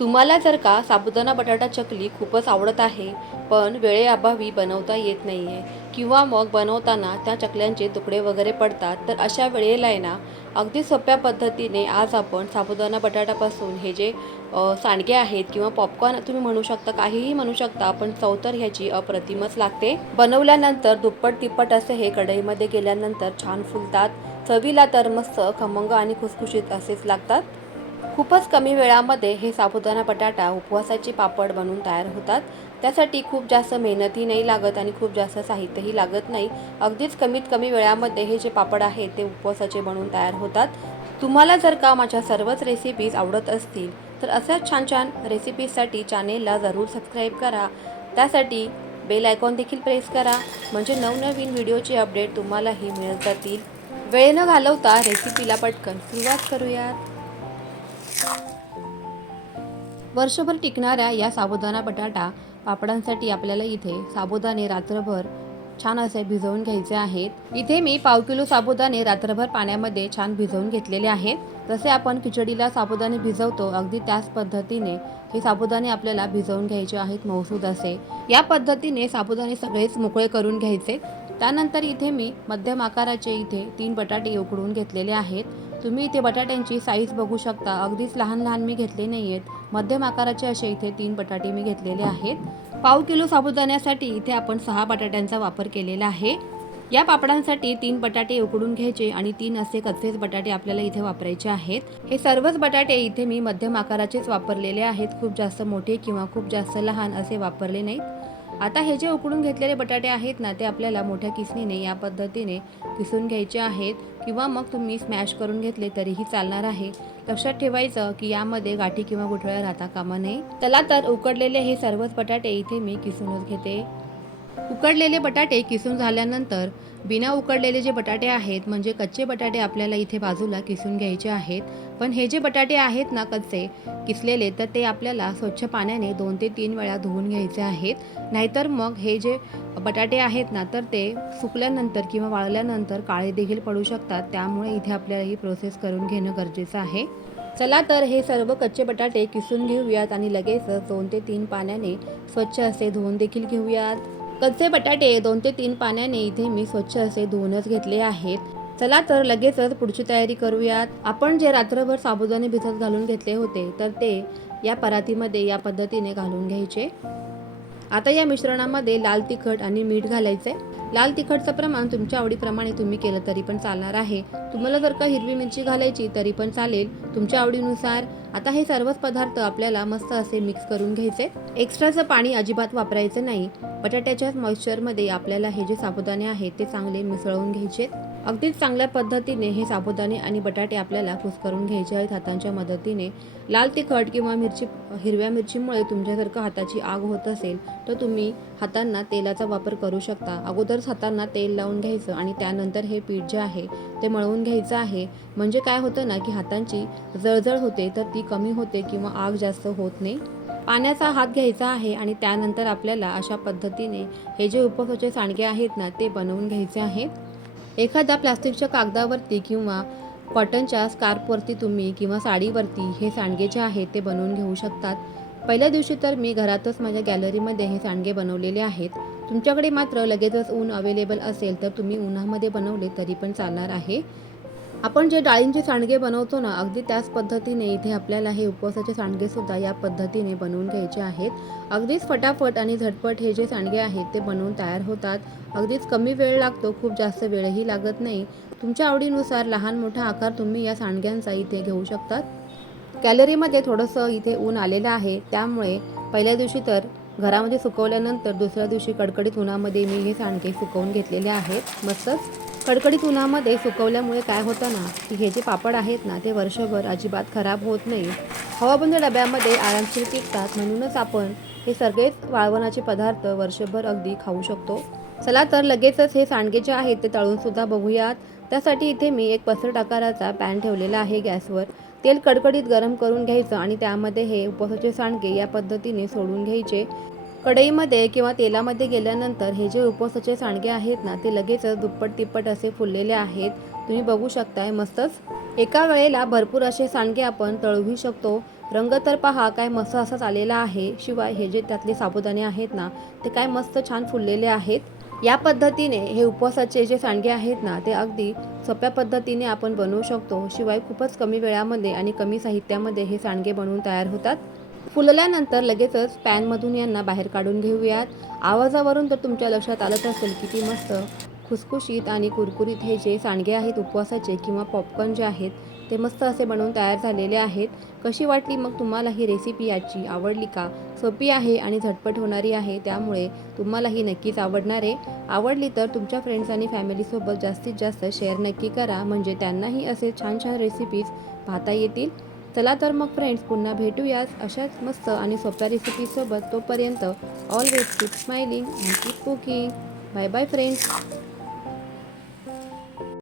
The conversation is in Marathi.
तुम्हाला जर का साबुदाणा बटाटा चकली खूपच आवडत आहे पण वेळेअभावी बनवता येत नाही आहे किंवा मग बनवताना त्या चकल्यांचे तुकडे वगैरे पडतात तर अशा वेळेला आहे ना अगदी सोप्या पद्धतीने आज आपण साबुदाणा बटाटापासून हे जे सांडगे आहेत किंवा पॉपकॉर्न तुम्ही म्हणू शकता काहीही म्हणू शकता पण चव तर ह्याची अप्रतिमच लागते. बनवल्यानंतर दुप्पट तिप्पट असे हे कढईमध्ये गेल्यानंतर छान फुलतात चवीला तर मस्त खमंग आणि खुसखुशीत असेच लागतात. खूपच कमी वेळामध्ये हे साबुदाणा बटाटा उपवासाचे पापड बनवून तयार होतात. त्यासाठी खूप जास्त मेहनतही नाही लागत आणि खूप जास्त साहित्यही लागत नाही. अगदीच कमीत कमी वेळामध्ये हे जे पापड आहेत ते उपवासाचे बनवून तयार होतात. तुम्हाला जर का माझ्या सर्वच रेसिपीज आवडत असतील तर अशाच छान छान रेसिपीजसाठी चॅनेलला जरूर सबस्क्राईब करा. त्यासाठी बेल आयकॉन देखील प्रेस करा. म्हणजे नवनवीन व्हिडिओचे अपडेट तुम्हालाही मिळत जातील. वेळ न घालवता रेसिपीला पटकन सुरुवात करूयात. वर्षभर टिकणाऱ्या या साबुदाणा बटाटा पापडांसाठी आपल्याला इथे साबुदाणे रात्रभर छान असे भिजवून घ्यायचे आहेत. इथे मी पाव किलो साबुदाणे रात्रभर पाण्यामध्ये छान भिजवून घेतलेले आहेत. जसे आपण खिचडीला साबुदाणे भिजवतो. अगदी त्याच पद्धतीने हे साबुदाणे आपल्याला भिजवून घ्यायचे आहेत मौसूद असे. या पद्धतीने साबुदाणे सगळेच मोकळे करून घ्यायचे. त्यानंतर इथे मी मध्यम आकाराचे इथे तीन बटाटे उकडून घेतलेले आहेत. तुम्ही इथे बटाट्यांची साईज बघू शकता. अगदीच लहान लहान मी घेतले नाही आहेत मध्यम आकाराचे असे इथे तीन बटाटे मी घेतलेले आहेत. पाव किलो साबुदाण्यासाठी इथे आपण सहा बटाट्यांचा वापर केलेला आहे. या पापडांसाठी तीन बटाटे उकडून घ्यायचे आणि तीन असे कच्चेच बटाटे आपल्याला इथे वापरायचे आहेत. हे सर्वच बटाटे इथे मी मध्यम आकाराचेच वापरलेले आहेत. खूप जास्त मोठे किंवा खूप जास्त लहान असे वापरले नाहीत. आता हे जे उकडून घेतलेले बटाटे आहेत ना ते आपल्याला मोठ्या किसणीने या पद्धतीने किसून घ्यायचे आहेत. किंवा मग तुम्ही स्मॅश करून घेतले तरीही चालणार आहे. लक्षात ठेवायचं की यामध्ये गाठी किंवा गुठळ्या राहता कामा नये. चला तर उकडलेले हे सर्वच बटाटे इथे मी किसूनच घेते. उकडलेले बटाटे किसून झाल्यानंतर बिना उकडलेले जे बटाटे आहेत म्हणजे कच्चे बटाटे आपल्याला इथे बाजूला किसून घ्यायचे आहेत पण हे जे बटाटे आहेत ना कच्चे किसलेले तर ते आपल्याला स्वच्छ पाण्याने दोन ते तीन वेळा धुवून घ्यायचे आहेत. नाहीतर मग हे जे बटाटे आहेत ना तर ते सुकल्यानंतर किंवा वाळल्यानंतर काळे देखील पडू शकतात. त्यामुळे इथे आपल्याला ही प्रोसेस करून घेणं गरजेचं आहे. चला तर हे सर्व कच्चे बटाटे किसून घेऊयात आणि लगेचच दोन ते तीन पाण्याने स्वच्छ असे धुवून देखील घेऊयात. कच्चे बटाटे दोन ते तीन पाण्याने इथे मी स्वच्छ असे धुवूनच घेतले आहेत. चला तर लगेचच पुढची तयारी करूयात. आपण जे रात्रभर साबुदाणे भिजत घालून घेतले होते तर ते या परातीमध्ये या पद्धतीने घालून घ्यायचे. आता या मिश्रणामध्ये लाल तिखट आणि मीठ घालायचे. लाल तिखटचं प्रमाण तुमच्या आवडीप्रमाणे तुम्ही केलं तरी पण चालणार आहे. तुम्हाला जर का हिरवी मिरची घालायची तरी पण चालेल. तुमच्या आवडीनुसार. आता हे सर्वच पदार्थ आपल्याला मस्त असे मिक्स करून घ्यायचे. एक्स्ट्राचं पाणी अजिबात वापरायचं नाही. बटाट्याच्याच मॉइश्चरमध्ये आपल्याला हे जे साबुदाणे आहेत ते चांगले मिसळून घ्यायचे. अगदीच चांगल्या पद्धतीने हे साबुदाणे आणि बटाटे आपल्याला कुसकरून घ्यायचे आहेत हातांच्या मदतीने. लाल तिखट किंवा मिरची हिरव्या मिरचीमुळे तुमच्यासारखं हाताची आग होत असेल तर तुम्ही हातांना तेलाचा वापर करू शकता. अगोदरच हातांना तेल लावून घ्यायचं आणि त्यानंतर हे पीठ जे आहे ते मळवून घ्यायचं आहे. म्हणजे काय होतं ना की हातांची जळजळ होते तर ती कमी होते किंवा आग जास्त होत नाही. पाण्याचा हात घ्यायचा आहे आणि त्यानंतर आपल्याला अशा पद्धतीने हे जे उपवासाचे सांडगे आहेत ना ते बनवून घ्यायचे आहेत एखाद्या प्लास्टिकच्या कागदावरती किंवा कॉटनच्या स्कार्पवरती तुम्ही किंवा साडीवरती हे सांडगे जे आहेत ते बनवून घेऊ शकतात. पहिल्या दिवशी तर मी घरातच माझ्या गॅलरीमध्ये हे सांडगे बनवलेले आहेत. तुमच्याकडे मात्र लगेचच ऊन अवेलेबल असेल तर तुम्ही उन्हामध्ये बनवले तरी पण चालणार आहे. आपण जे डाळींचे सांडगे बनवतो ना अगदी त्याच पद्धतीने इथे आपल्याला हे उपवासाचे सांडगेसुद्धा या पद्धतीने बनवून घ्यायचे आहेत. अगदीच फटाफट आणि झटपट हे जे सांडगे आहेत ते बनवून तयार होतात. अगदीच कमी वेळ लागतो खूप जास्त वेळही लागत नाही. तुमच्या आवडीनुसार लहान मोठा आकार तुम्ही या सांडग्यांचा इथे घेऊ शकतात. कॅलरीमध्ये थोडंसं इथे ऊन आलेलं आहे. त्यामुळे पहिल्या दिवशी तर घरामध्ये सुकवल्यानंतर दुसऱ्या दिवशी कडकडीत उन्हामध्ये मी हे सांडगे सुकवून घेतलेले आहेत मस्तच. कडकडीत उन्हामध्ये सुकवल्यामुळे काय होतं ना की हे जे पापड आहेत ना ते वर्षभर अजिबात खराब होत नाही. हवाबंद डब्यामध्ये आरामशीर टिकतात. म्हणूनच आपण हे सगळेच वाळवणाचे पदार्थ वर्षभर अगदी खाऊ शकतो. चला तर लगेचच हे सांडगे जे आहेत ते तळून सुद्धा बघूयात. त्यासाठी इथे मी एक पसरट आकाराचा पॅन ठेवलेला आहे गॅसवर. तेल कडकडीत गरम करून घ्यायचं आणि त्यामध्ये हे उपवासाचे सांडगे या पद्धतीने सोडून घ्यायचे. कढईमध्ये किंवा तेलामध्ये गेल्यानंतर हे जे उपवासाचे सांडगे आहेत ना ते लगेचच दुप्पट तिप्पट असे फुललेले आहेत. तुम्ही बघू शकताय मस्तच. एका वेळेला भरपूर असे सांडगे आपण तळवू शकतो. रंग तर पहा काय मस्त असाच आलेला आहे. शिवाय हे जे त्यातले साबुदाणे आहेत ना ते काय मस्त छान फुललेले आहेत. या पद्धतीने हे उपवासाचे जे सांडगे आहेत ना ते अगदी सोप्या पद्धतीने आपण बनवू शकतो. शिवाय खूपच कमी वेळामध्ये आणि कमी साहित्यामध्ये हे सांडगे बनवून तयार होतात. फुलल्यानंतर लगेचच पॅनमधून यांना बाहेर काढून घेऊयात. आवाजावरून तर तुमच्या लक्षात आलंच असेल किती मस्त खुसखुशीत आणि कुरकुरीत हे जे सांडगे आहेत उपवासाचे किंवा पॉपकॉर्न जे आहेत ते मस्त असे बनवून तयार झालेले आहेत. कशी वाटली मग तुम्हाला ही रेसिपी याची? आवडली का? सोपी आहे आणि झटपट होणारी आहे त्यामुळे तुम्हाला ही नक्कीच आवडणार आहे. आवडली तर तुमच्या फ्रेंड्स आणि फॅमिलीसोबत जास्तीत जास्त शेअर नक्की करा. म्हणजे त्यांनाही असे छान छान रेसिपीज पाहता येतील. चला तर मग फ्रेंड्स पुन्हा भेटूयाच अशाच मस्त आणि सोप्या रेसिपीसोबत तोपर्यंत always keep smiling and keep cooking bye bye friends